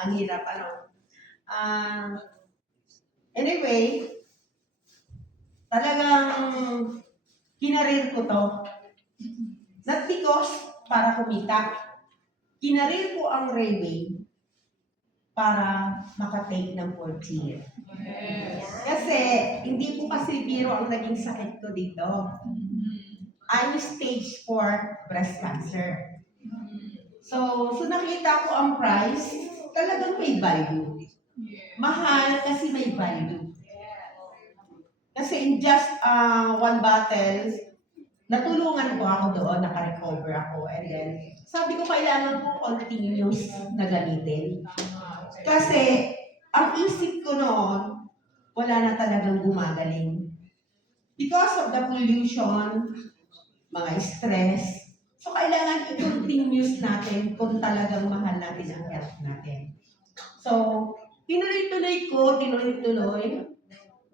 Ang hirap, ano. Anyway, talagang kinarir ko to. Not because para kumita. Kinarir ko ang railway para makatake ng 4th year. Yes. Kasi, hindi po kasi biro ang naging sakit ko dito. I'm stage 4 breast cancer. So nakita ko ang price, talagang may value. Mahal kasi may value. Kasi in just one bottle, natulungan ko ako doon, naka-recover ako. And then, sabi ko kailangan ko continuous na gamitin. Kasi, ang isip ko noon, wala na talagang gumagaling. Because of the pollution, mga stress, so kailangan i-continuous natin kung talagang mahal natin ang health natin. So, tinuloy-tuloy,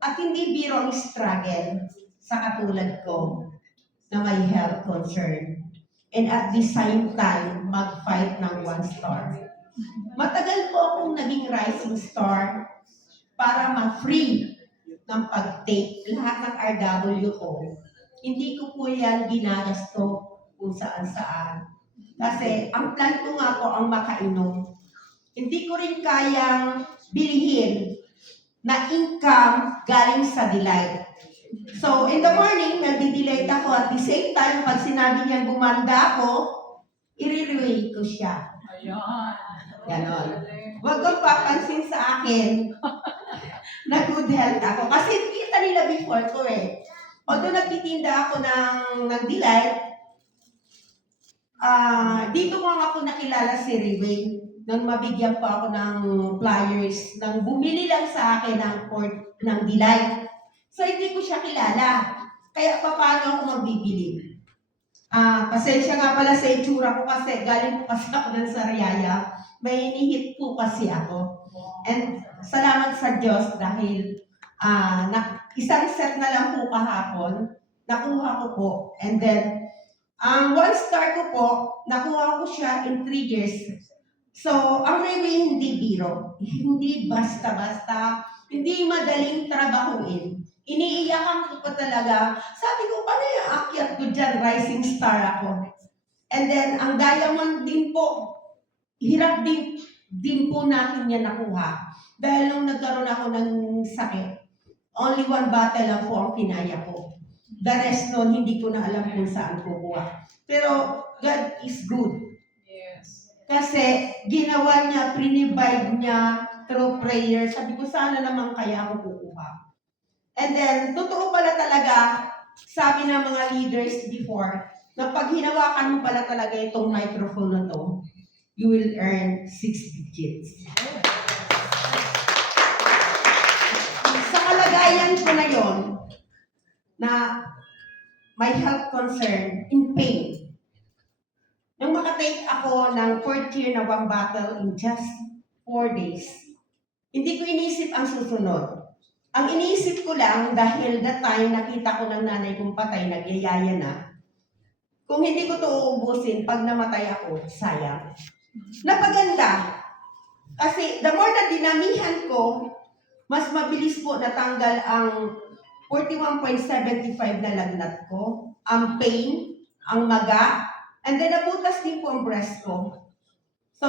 at hindi biro ang struggle sa katulad ko na may health concern. And at the same time, mag-fight ng 1 star. Matagal po akong naging rising star para ma-free ng pag-take lahat ng RW ko. Hindi ko po yan ginagasto kung saan-saan. Kasi ang plan ko nga po ang makainom. Hindi ko rin kayang bilhin na income galing sa delight. So, in the morning, nagdi-delight ako at the same time, pag sinabi niya gumanda ako, i-reweight ko siya. Ayan. Ganon. Huwag kang papansin sa akin na good health ako. Kasi kita nila before ko eh. Although nagtitinda ako ng delight, dito ko nga po nakilala si Riway nang mabigyan po ako ng flyers, nang bumili lang sa akin ng delight. So hindi ko siya kilala. Kaya paano ako mabibili? Pasensya nga pala sa itsura ko kasi galing po kasi ako ng Sariaya. May inihit po kasi ako. And salamat sa Diyos dahil isang set na lang po kahapon, nakuha ko po. And then, ang 1 star ko po, nakuha ko siya in 3 years. So, ang railway hindi biro. Hindi basta-basta. Hindi madaling trabahuin. Iniiyakan ko pa talaga. Sabi ko, paano yung akyat ko dyan? Rising star ako. And then, ang diamond din po, hirap din po natin yan nakuha. Dahil nung nagkaroon ako ng sakit, only 1 bottle lang po ang kinaya ko. The rest nun, hindi ko na alam kung saan kukuha. Pero, God is good. Yes. Kasi, ginawa niya, prinibide niya through prayer. Sabi ko, sana naman kaya ako kukuha. And then, totoo pala talaga, sabi ng mga leaders before, na pag hinawakan mo pala talaga itong microphone na to, you will earn 6 digits. Sa kalagayan ko na yon, na may health concern, in pain, nung makatake ako ng 4th year na 1 bottle in just 4 days, hindi ko inisip ang susunod. Ang iniisip ko lang, dahil that time nakita ko ng nanay kong patay, nagyayaya na, kung hindi ko ito uubusin, pag namatay ako, sayang. Napaganda. Kasi the more na dinamihan ko, mas mabilis po natanggal ang 41.75 na lagnat ko, ang pain, ang maga, and then nabutas din po ang breast ko. So,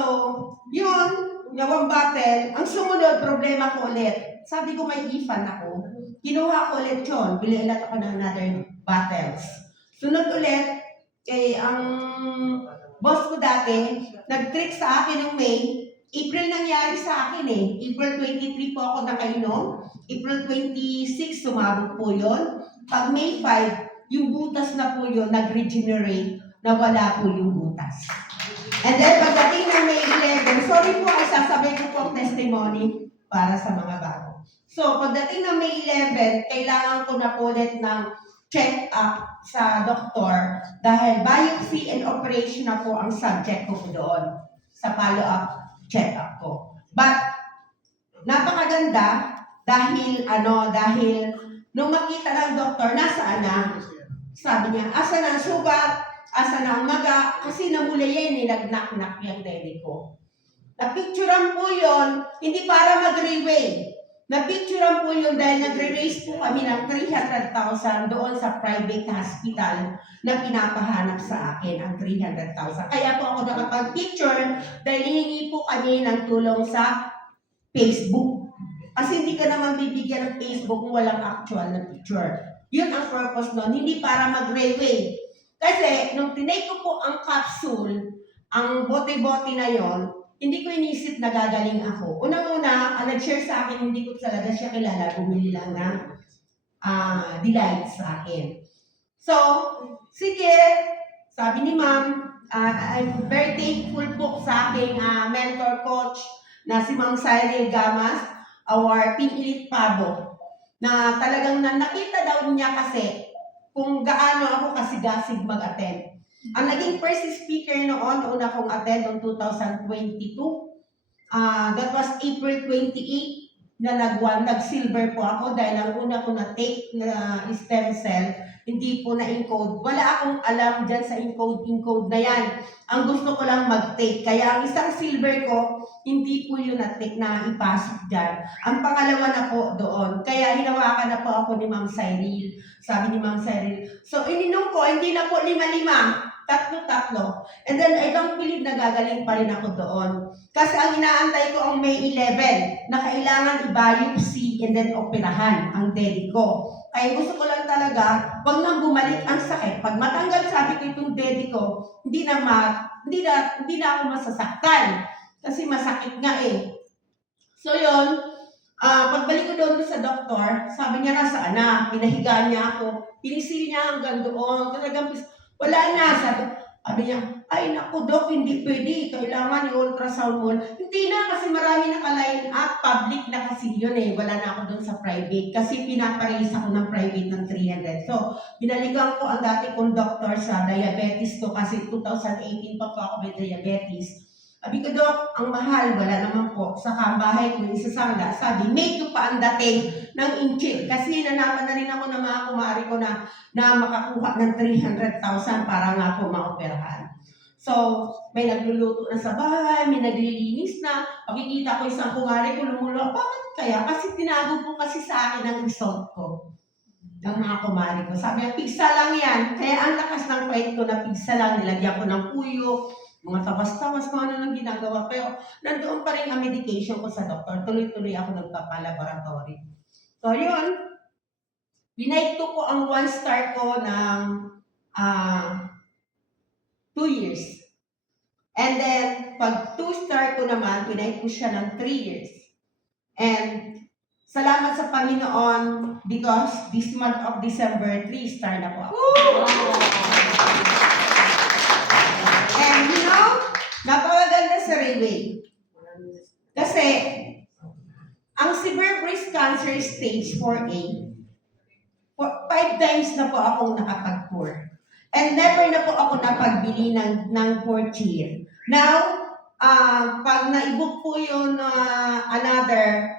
yun, yung 1 bottle, ang sumunod, problema ko ulit. Sabi ko may ifan ako. Kinuha ko ulit yun, bili ulit ako ng another bottles. Sunod ulit, ang boss ko dati, nag-trick sa akin ng May. April nangyari sa akin eh. April 23 po ako nakainom. April 26, sumabog po yun. Pag May 5, yung butas na po yun, nag-regenerate, nawala po yung butas. And then, pagdating ng May 11, sorry po, sasabay ko po ang testimony para sa mga bago. So, pagdating ng May 11, kailangan ko na po ulit ng check-up sa doktor dahil biopsy and operation na po ang subject ko doon sa follow-up check-up ko. But, napakaganda dahil nung makita ng doktor, nasaan na? Sabi niya, asa na ang sugat? Asa na ang maga? Kasi namula yan, nilagnak-nak yung dede ko. Napicturean po yun, hindi para mag-relay. Napicturean po yun dahil nagre-raise po kami ng 300,000 doon sa private hospital na pinapahanap sa akin ang 300,000. Kaya po ako nakapag-picture dahil hihingi po kami ng tulong sa Facebook. Kasi hindi ka naman bibigyan ng Facebook kung walang actual na picture. Yun ang purpose nun, hindi para mag-relay. Kasi nung tinake ko po ang capsule, ang bote-bote na yon, hindi ko inisip na gagaling ako. Unang-una, ang nag-share sa akin, hindi ko talaga siya kilala, bumili lang ng delight sa akin. So, sige, sabi ni ma'am, I'm very thankful po sa aking mentor coach na si Ma'am Cyril Gamas, our Team Elite Pabo, na talagang nakita daw niya kasi kung gaano ako kasigasig mag-attend. Ang naging first speaker noon, una kong attend noong 2022. That was April 28 na nag-silver po ako dahil ang una ko na-take na stem cell, hindi po na-encode. Wala akong alam dyan sa encode na yan. Ang gusto ko lang mag-take. Kaya ang isang silver ko, hindi po yun na-take na ipasok dyan. Ang pangalawa na po doon. Kaya hinawakan na po ako ni Ma'am Cyril. Sabi ni Ma'am Cyril, so ininom ko, hindi na po 5-5. Tatlo. And then I don't believe na gagaling pa rin ako doon. Kasi ang inaantay ko ang May 11 na kailangan i-biopsy and then operahan ang daddy ko. Kaya gusto ko lang talaga, wag nang bumalik ang sakit. Pag matanggal, sabi ko itong daddy ko, hindi na ako masasaktan. Kasi masakit nga eh. So yun, pagbalik ko doon sa doktor, sabi niya nasa na, pinahiga niya ako, pinisil niya hanggang doon, talagang wala na, sabi niya, ay naku dok, hindi pwede, kailangan i-ultrasound mo. Hindi na, kasi marami naka-line up, public na kasi yun eh, wala na ako doon sa private, kasi pinaparelease ako ng private ng 300. So, binalikan ko ang dati kong doktor sa diabetes ko, kasi 2018 pa po ako may diabetes. Sabi ko, Dok, ang mahal, wala naman po. Saka ang bahay ko, isasangla. Sabi, may ko pa ang dating ng inchip. Kasi nanapan na rin ako ng mga kumari ko na makakuha ng 300,000 para nga po maoperahan. So, may nagluluto na sa bahay, may naglilinis na. Pagkikita ko isang kumari ko, lumulo. Bakit kaya? Kasi tinago po kasi sa akin ang result ko ng mga kumari ko. Sabi niya, pigsa lang yan. Kaya ang lakas ng fight ko na pigsa lang. Nilagyan ko ng puyo, mga tawas-tawas, kung ano nang ginagawa. Pero nandoon pa rin ang medication ko sa doktor. Tuloy-tuloy ako nagpapalaboratory. So, yun. Binaito ko ang 1-star ko ng 2 years. And then, pag 2-star ko naman, binaito ko siya ng 3 years. And salamat sa Panginoon because this month of December, 3-star na po ako. And you know, napakaganda sa Railway. Kasi, ang severe breast cancer stage 4A, 5 times na po akong nakapag-cure. And never na po ako napagbili ng 4th year. Now, pag naibok po yun another,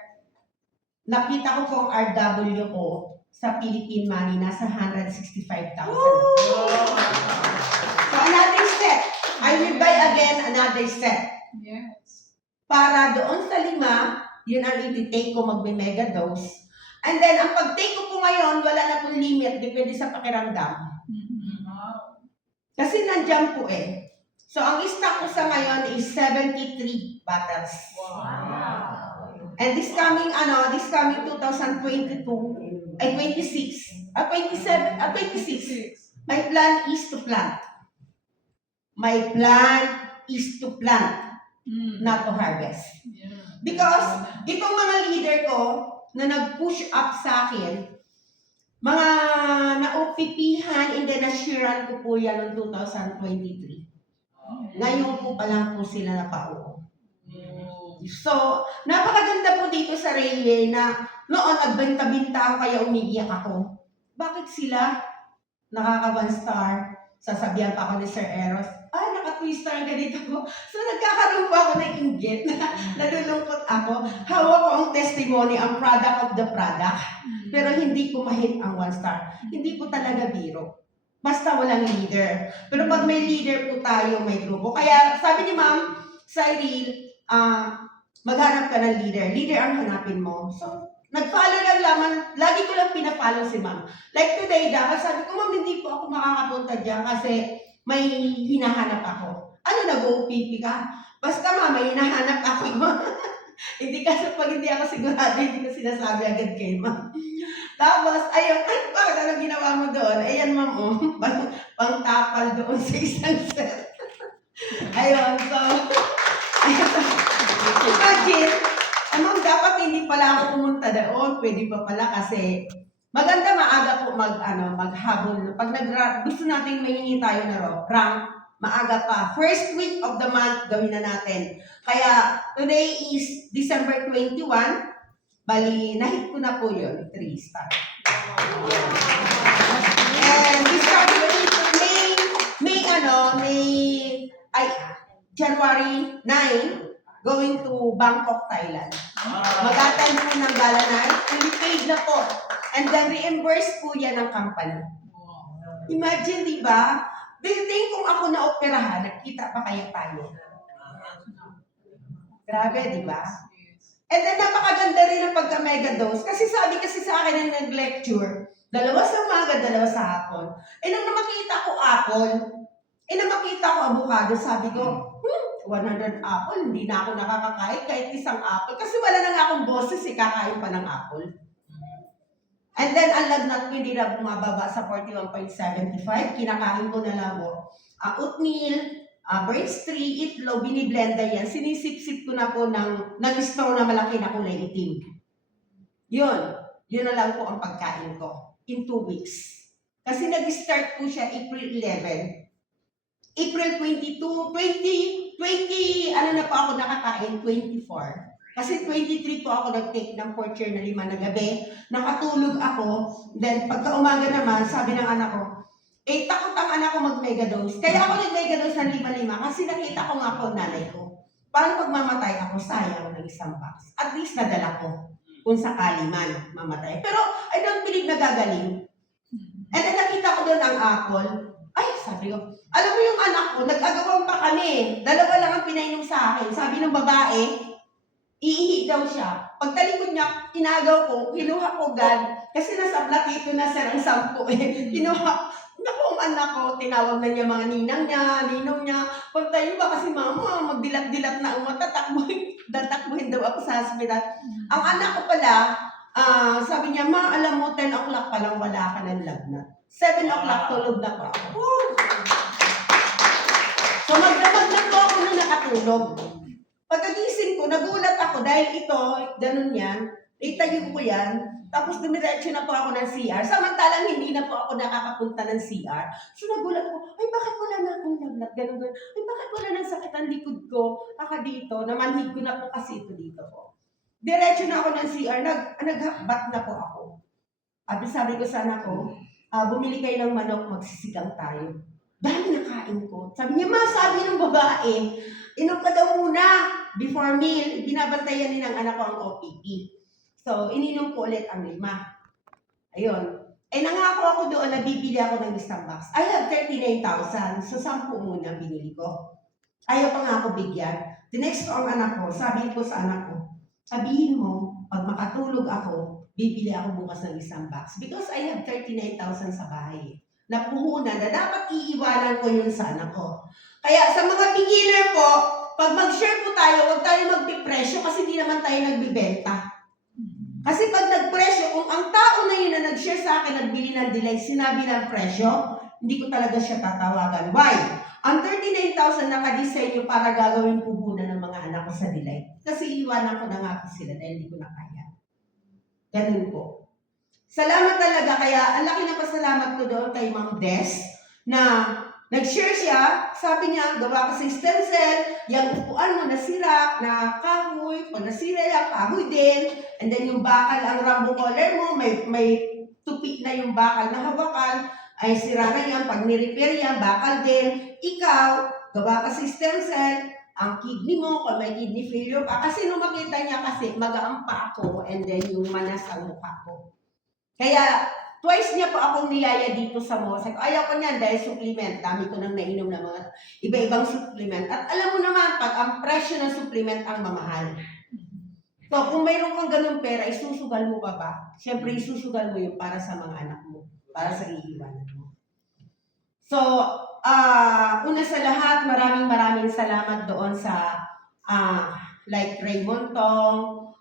nakita ko pong RW ko sa Philippine money, nasa 165,000. So, another step. I will buy again another set. Yes. Para doon sa 5, yun ang iti-take ko magme-mega dose. And then, ang pag-take ko po ngayon, wala na pong limit, depende sa pakiramdam. Wow. Kasi nandiyan po eh. So, ang stock ko sa ngayon is 73 bottles. Wow. And this coming 2022, ay 26, 26, my plan is to plant. My plan is to plant, not to harvest. Yeah. Because itong mga leader ko na nag-push up sa akin, mga na-OPP-han and then na-sharean ko po yan noong 2023. Ngayon po pa lang po sila napauo. So, napakaganda po dito sa Railway na noon nagbenta-binta ako kaya umiiyak ako. Bakit sila nakaka 1-star? Sasabihan pa ako ni Sir Eros, naka 2-star ka dito po. So, nagkakaroon pa ako ng inggit na nalulungkot ako. Hawak ko ang testimony, ang product of the product. Pero hindi ko mahit ang 1-star. Hindi po talaga biro. Basta walang leader. Pero pag may leader po tayo, may grupo. Kaya sabi ni Ma'am Cyril, maghanap ka ng leader. Leader ang hanapin mo. So, nag-follow lang naman, lagi ko lang pina-follow si ma'am. Like today, dapat sabi ko, ma'am, hindi po ako makakapunta dyan kasi may hinahanap ako. Ano, nag-OPP ka? Basta ma'am, may hinahanap ako. Hindi kasi pag hindi ako sigurado, hindi ko sinasabi agad kay ma'am. Tapos, ayun, ay, bakit ano ginawa mo doon? Ayan ma'am, oh, pang-tapal doon sa isang set. Ayun, so, imagine, ma'am, dapat hindi pala ako pumunta doon. Pwede pa pala kasi maganda maaga po maghabol. Pag gusto natin mahingi tayo na rank, maaga pa. First week of the month, gawin na natin. Kaya, today is December 21. Bali, nahit ko na po yun. 3 star. And we started January 9, going to Bangkok, Thailand. Mag-attend po ng gala night, and we paid na po. And then reimburse po yan ng company. Imagine, di ba? Do you think kung ako na-operahan, nagkita pa kaya tayo? Grabe, di ba? And then napakaganda rin ang pagka-mega dose. Kasi sabi kasi sa akin ng nag-lecture, 2 sa umaga, 2 sa hapon. Nung makita ko apple, nung makita ko avocado, sabi ko, 100 apple, hindi na ako nakakakain kahit isang apple. Kasi wala na nga akong boses, kakain pa ng apple. And then, ang lagnat ko hindi na bumababa sa 41.75. Kinakain ko na lang oatmeal, birch tree, itlog, biniblender yan. Sinisip-sip ko na po ng straw na malaki na kulay itim. Yun na lang po ang pagkain ko in 2 weeks. Kasi nag-start po siya April 11. April 22, 20, ano na po ako nakakain? 24. Kasi 23 po ako nag-take ng porcher na 5 na gabi. Nakatulog ako. Then, pagka umaga naman, sabi ng anak ko, takot ang anak ko mag-mega dose. Kaya ako nag-mega dose ng 5 kasi nakita ko nga po nanay ko. Paano pag mamatay ako, sayang ng isang box. At least nadala ko kung sakali man mamatay. Pero I don't believe na gagaling. And then nakita ko doon ang apple. Ay, sabi ko, alam mo yung anak ko, nag-agawang pa kami. 2 lang ang pinainom sa akin. Sabi ng babae, iihi daw siya. Pagtalikod niya, inagaw ko, kinuha ko agad. Kasi nasa platito na sir ang 10 Kinuha, naku, ang anak ko, tinawag na niya mga ninong niya. Pagtayo ba kasi mama, magdilat-dilat na ang mata, tatakbuhin daw ako sa hospital. Ang anak ko pala, sabi niya, ma, alam mo, 10 o'clock pa lang wala ka ng lagnat. 7 o'clock tulog na po ako. So magdamag na po ako nung nakatulog. Pagkagising ko, nagulat ako dahil ito, ganun yan, itayo ko yan, tapos dumiretso na po ako ng CR. Samantalang hindi na po ako nakakapunta ng CR. So nagulat ko, ay bakit wala na akong lagnat, ganun. Ay bakit wala nang sakit ang likod ko, dito, namanhid ko na po kasi ito dito po. Diretso na ako ng CR, naghakbat na po ako. Sabi ko sa anak ko, bumili kayo ng manok, magsisigang tayo. Dahil nakain ko. Sabi niya, sabi ng babae, inom ka daw muna before meal. Binabantayan din ng anak ko ang OPP. So, ininom ko ulit ang 5. Ayun. Nangako ako doon na bibili ako ng isang box. I have 39,000. So, 10 muna binili ko. Ayaw pa nga ako bigyan. The next ko ang anak ko, sabi ko sa anak ko, sabihin mo, pag makatulog ako, bibili ako bukas ng isang box. Because I have 39,000 sa bahay. Napuhunan na dapat iiwanan ko yun sa anak ko. Kaya sa mga beginner po, pag mag-share po tayo, huwag tayo magpipresyo kasi hindi naman tayo nagbibenta. Kasi pag nagpresyo, kung ang tao na yun na nag-share sa akin, nagbili ng delay, sinabi ng presyo, hindi ko talaga siya tatawagan. Why? Ang 39,000 nakadesign para gagawin puhunan ng mga anak ko sa delay. Kasi iwanan ko na nga po sila dahil hindi ko na kaya. Ganun po. Salamat talaga, kaya ang laki na pasalamat ko doon kay Ma'am Des na nag-share siya, sabi niya, gawa ka sa stem cell, yung upuan mo nasira, na kahoy, pag nasira yung kahoy din, and then yung bakal, ang rainbow color mo, may tupi na yung bakal na hawakan, ay sira na yan, pag ni-repair yan, bakal din, ikaw, gawa ka sa stem cell, ang kidney mo, kung may kidney failure ka, kasi nung makita niya kasi, magaampa ako, and then yung manas ang mukha ko. Kaya, twice niya po akong niyaya dito sa mall. Sabi ko, ayaw ko niyan dahil supplement. Dami ko nang nainom na mga iba-ibang supplement. At alam mo naman, pag ang presyo ng supplement ang mamahal. So, kung mayroon kang ganung pera, isusugal mo pa ba? Siyempre, isusugal mo yun para sa mga anak mo, para sa iiwanan mo. So, una sa lahat, maraming salamat doon sa like Raymond Tong,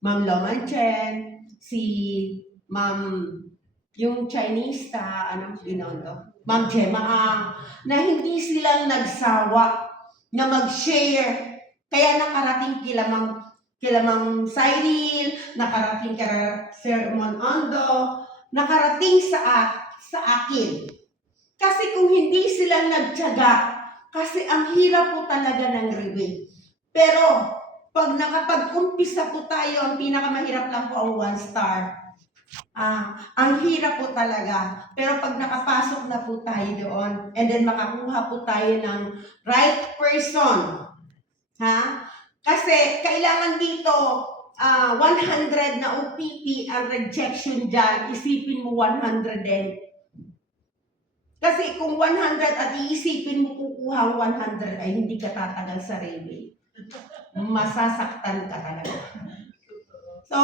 Ma'am Loman Chen, si Ma'am, yung Chinese anong binondo? Ma'am Gemma Ang, na hindi silang nagsawa na mag-share. Kaya nakarating kila Ma'am Cyril, nakarating kila Sir Monondo, nakarating sa akin. Kasi kung hindi sila nagtiyaga, kasi ang hirap po talaga ng relay. Pero, pag nakapag-umpisa po tayo, ang pinakamahirap lang po ang 1 star. Ang hirap po talaga. Pero pag nakapasok na po tayo doon, and then makakuha po tayo ng right person. Kasi kailangan dito, 100 na OPP ang rejection dyan, isipin mo 100 din. Kasi kung 100 at iisipin mo kukuha ang 100 ay hindi ka tatagal sa railway. Masasaktan ka talaga. So,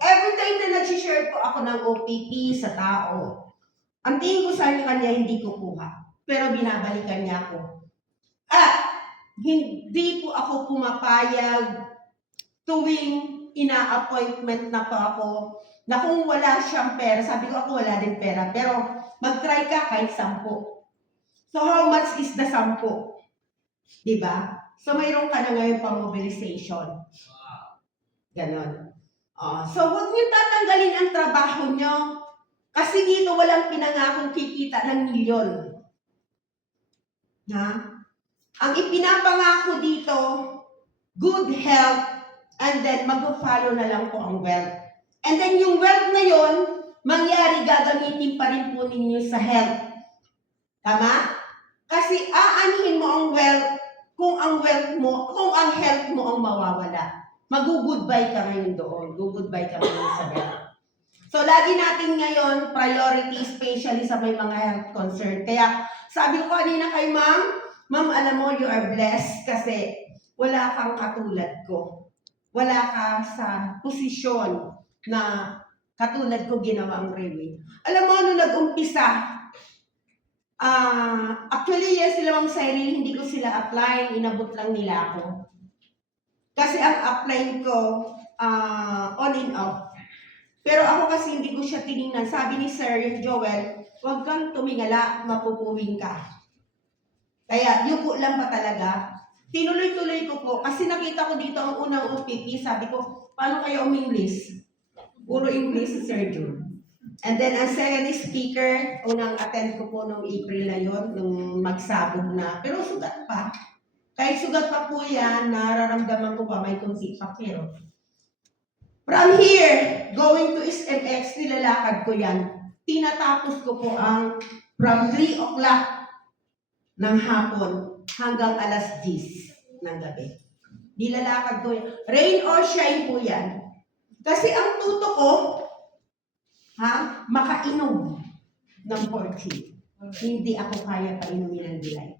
every time na nag-share po ako ng OPP sa tao, ang tingin ko sa kanya hindi ko kuha. Pero binabalikan niya ako. At hindi po ako pumapayag tuwing ina-appointment na po ako na kung wala siyang pera, sabi ko ako wala din pera, pero mag-try ka kahit 10. So, how much is the 10? Diba? So, mayroon ka na ngayon pang mobilization. Ganon. So, huwag niyo tatanggalin ang trabaho niyo. Kasi dito walang pinangakong kikita ng milyon. Ang ipinapangako dito, good health, and then mag-follow na lang po ang wealth. And then yung wealth na yon, mangyari gagamitin pa rin po ninyo sa health. Tama? Kasi aanhin mo ang wealth kung ang health mo ang mawawala. Mag-goodbye ka ngayon doon. Goodbye ka ngayon sa wealth. So, lagi natin ngayon priority, especially sa may mga health concern. Kaya, sabi ko kanina kay Ma'am, alam mo, you are blessed kasi wala kang katulad ko. Wala ka sa posisyon na katulad ko ginawa ang railway. Alam mo, nung nag-umpisa, actually, yes, sila Ma'am Cyril, hindi ko sila apply, inabot lang nila ako. Kasi ang apply ko, on and off. Pero ako kasi hindi ko siya tiningnan. Sabi ni Sir Joel, huwag kang tumingala, mapupuwing ka. Kaya, yuko lang pa talaga. Tinuloy-tuloy ko po, kasi nakita ko dito ang unang OPP, sabi ko, paano kayo English? Puro English si Sir Joel. And then, ang second speaker, unang attend ko po noong April na yun, nung magsabog na. Pero sugat pa. Kahit sugat pa po yan, nararamdaman ko pa, may kunti pa. Pero, from here, going to SMX, nilalakad ko yan. Tinatapos ko po ang from 3 o'clock ng hapon hanggang alas 10 ng gabi. Nilalakad ko yan. Rain or shine po yan. Kasi ang tuto ko, makainom ng 14. Hindi ako kaya painumin ng Delight.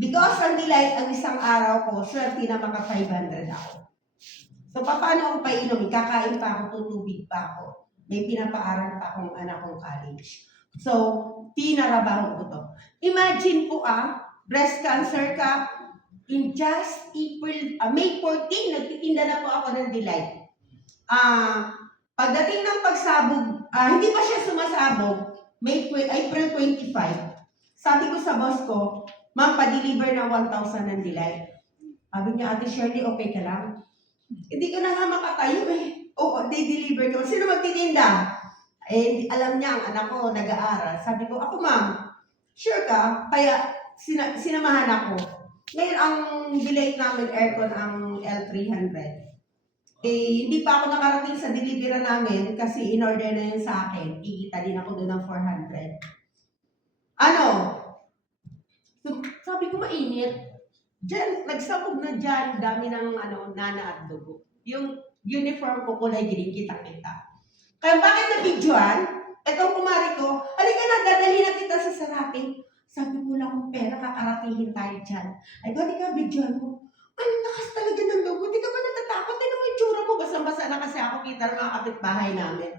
Because ang Delight, ang isang araw ko, swerte na maka 500 ako. So, paano ako painumin? Kakain pa ako, tutubig pa ako. May pinapaaral pa akong anak kong college. So, pinarabaho ko to. Imagine po breast cancer ka, in just May 14, nagtitinda na po ako ng Delight. Pagdating ng pagsabog, hindi pa siya sumasabog, April 25, sabi ko sa boss ko, ma'am, pa-deliver ng 1,000 ng Delight. Sabi niya, Ate Shirley, okay ka lang? Hindi ko na nga makatayo Oo, di-deliver ko. Sino magtitinda? Alam niya, ang anak ko, nag-aaral. Sabi ko, ako ma'am, sure ka? Kaya sinamahan ako. Ngayon, ang Delight namin aircon, ang L300. Hindi pa ako nakarating sa delivery namin kasi in-order na yun sa akin. Kikita din ako doon ng 400. Sabi ko mainit. Diyan, nagsabog na dyan, dami ng nana at dugo. Yung uniform ko kulay green, kitang-kita. Kaya bakit na-videoan? Etong kumari ko, halika na, dadali na kita sa Sarate. Sabi ko lang kung pera, kakaratihin tayo dyan. Ay, halika, videoan mo. Ang lakas talaga ng loob. Hindi ka ba natatakot? Ano mo yung tsura mo? Basang-basa na kasi ako kita ng mga kapitbahay namin.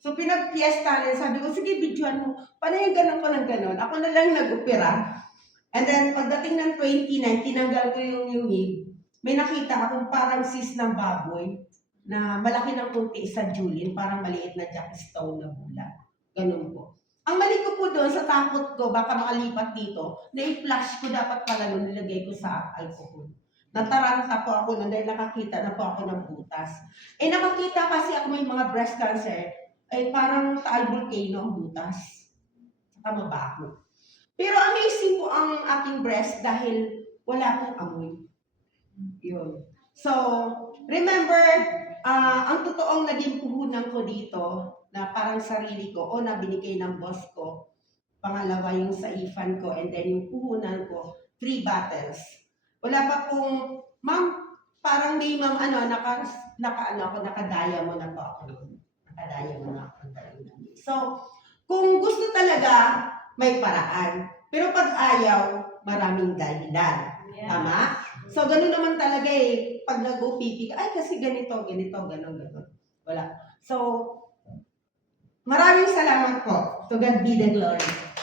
So, pinag-fiesta rin. Sabi ko, sige, videoan mo. Paano yung ganun ko ng ganun? Ako na lang nag-opera. And then, pagdating ng 29, tinanggal ko yung wig. May nakita akong parang sis ng baboy na malaki ng kunti sa Julin, parang maliit na Jack Stone na bula. Ganun po. Ang mali ko po doon, sa takot ko, baka makalipat dito, na-flash ko dapat pala nung nilagay ko sa alcohol. Nataranta po ako nun dahil nakakita na po ako ng butas. Eh nakakita kasi ako may mga breast cancer, ay parang Taal Volcano ang butas. Saka mabaho. Pero amazing po ang aking breast dahil wala pong amoy. Yun. So, remember, ang totoong naging puhunan ko dito, na parang sarili ko, o na binigay ng boss ko, pangalawa yung sa ifan ko, and then yung puhunan ko, 3 bottles. Wala pa pong, ma'am, parang may ma'am, nakadaya mo na po ako noon. Nakadaya mo na ako. So, kung gusto talaga, may paraan. Pero pag ayaw, maraming dahilan. Yes. Tama? So, ganun naman talaga eh. Pag nag-OPP ka, ay kasi ganito, ganun. Wala. So, maraming salamat po. To God be the glory.